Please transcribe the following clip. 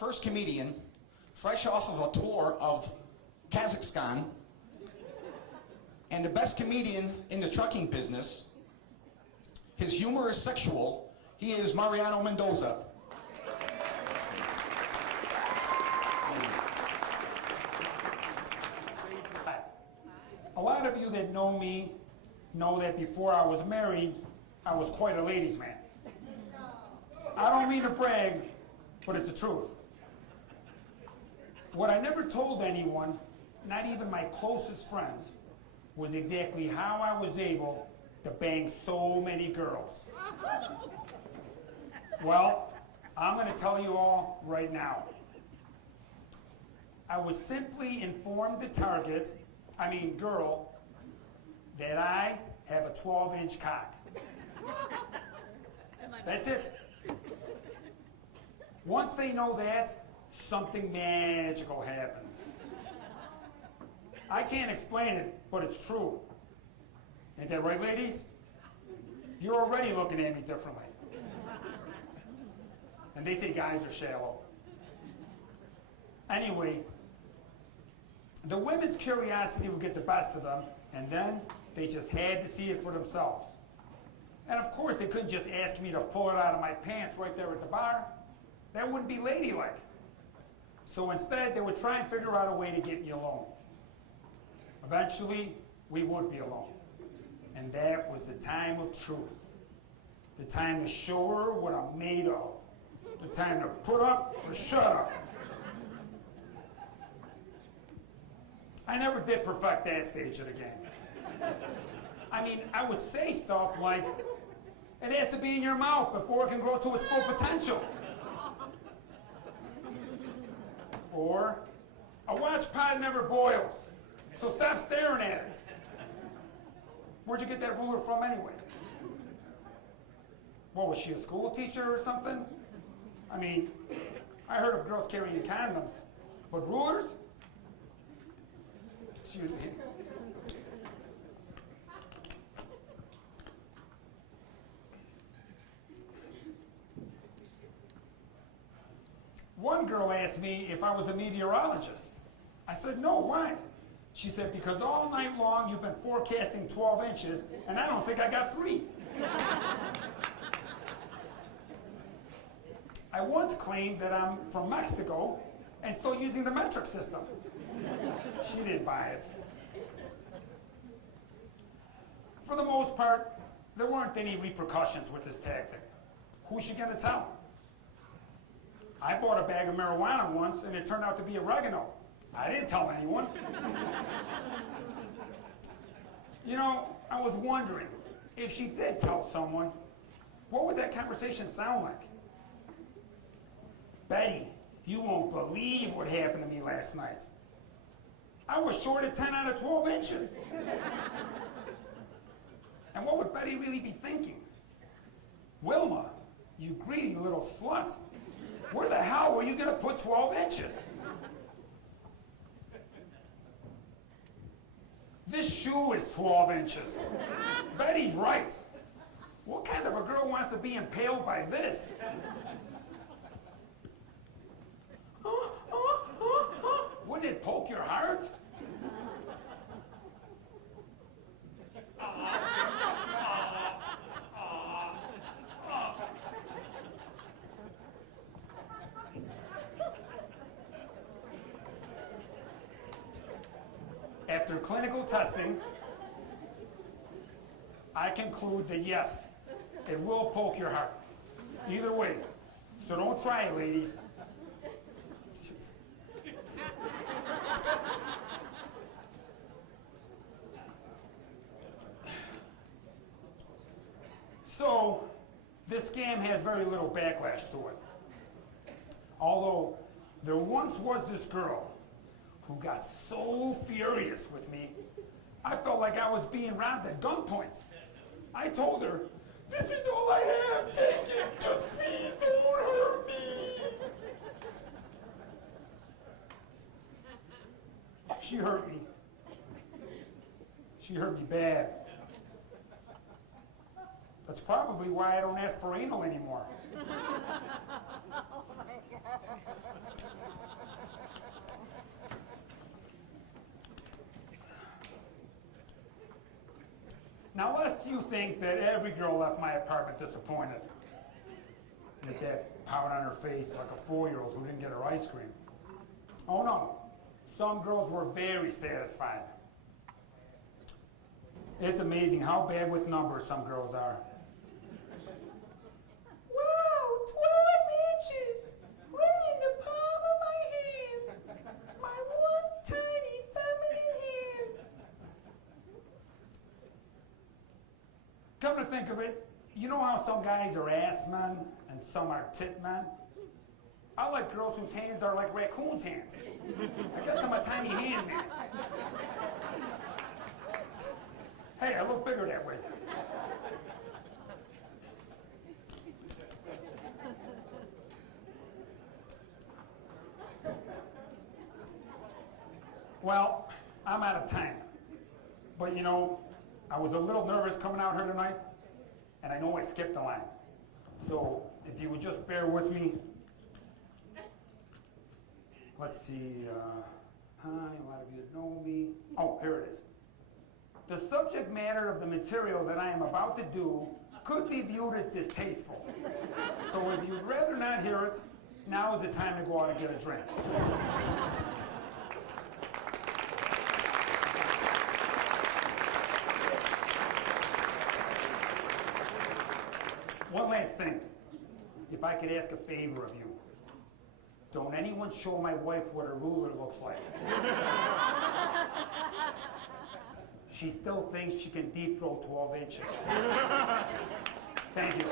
first comedian, fresh off of a tour of Kazakhstan, and the best comedian in the trucking business. His humor is sexual. He is Mariano Mendoza. A lot of you that know me know that before I was married, I was quite a ladies' man. I don't mean to brag, but it's the truth. What I never told anyone, not even my closest friends, was exactly how I was able to bang so many girls. Well, I'm going to tell you all right now. I would simply inform the girl, that I have a 12-inch cock. That's it. Once they know that, something magical happens. I can't explain it, but it's true. Ain't that right, ladies? You're already looking at me differently. And they say guys are shallow. Anyway, the women's curiosity would get the best of them, and then they just had to see it for themselves. And of course, they couldn't just ask me to pull it out of my pants right there at the bar. That wouldn't be ladylike. So instead, they would try and figure out a way to get me alone. Eventually, we would be alone. And that was the time of truth. The time to show her what I'm made of. The time to put up or shut up. I never did perfect that stage of the game. I mean, I would say stuff like, it has to be in your mouth before it can grow to its full potential. Or, a watch pot never boils, so stop staring at it. Where'd you get that ruler from anyway? What, was she a school teacher or something? I mean, I heard of girls carrying condoms, but rulers? Excuse me. One girl asked me if I was a meteorologist. I said, no, why? She said, because all night long you've been forecasting 12 inches, and I don't think I got 3. I once claimed that I'm from Mexico and still using the metric system. She didn't buy it. For the most part, there weren't any repercussions with this tactic. Who's she gonna tell? I bought a bag of marijuana once and it turned out to be oregano. I didn't tell anyone. You know, I was wondering, if she did tell someone, what would that conversation sound like? Betty, you won't believe what happened to me last night. I was short of 10 out of 12 inches. And what would Betty really be thinking? Wilma, you greedy little slut. Where the hell were you gonna put 12 inches? This shoe is 12 inches. Betty's right. What kind of a girl wants to be impaled by this? Wouldn't it poke your heart? After clinical testing, I conclude that yes, it will poke your heart. Either way. So don't try it, ladies. So, this scam has very little backlash to it. Although, there once was this girl who got so furious with me, I felt like I was being robbed at gunpoint. I told her, "This is all I have, take it, just please don't hurt me." She hurt me. She hurt me bad. That's probably why I don't ask for anal anymore. Now, lest you think that every girl left my apartment disappointed, with that pout on her face like a 4-year-old who didn't get her ice cream. Oh no, some girls were very satisfied. It's amazing how bad with numbers some girls are. Wow, 12 inches, right in the palm of my hand. My one tiny feminine hand. Come to think of it, you know how some guys are ass men and some are tit men? I like girls whose hands are like raccoons' hands. I guess I'm a tiny hand man. Hey, I look bigger that way. Well, I'm out of time. But you know, I was a little nervous coming out here tonight, and I know I skipped a line. So if you would just bear with me. Let's see, hi, a lot of you know me. Oh, here it is. The subject matter of the material that I am about to do could be viewed as distasteful. So if you'd rather not hear it, now is the time to go out and get a drink. One last thing. If I could ask a favor of you. Don't anyone show my wife what a ruler looks like. She still thinks she can deep throw 12 inches. Thank you.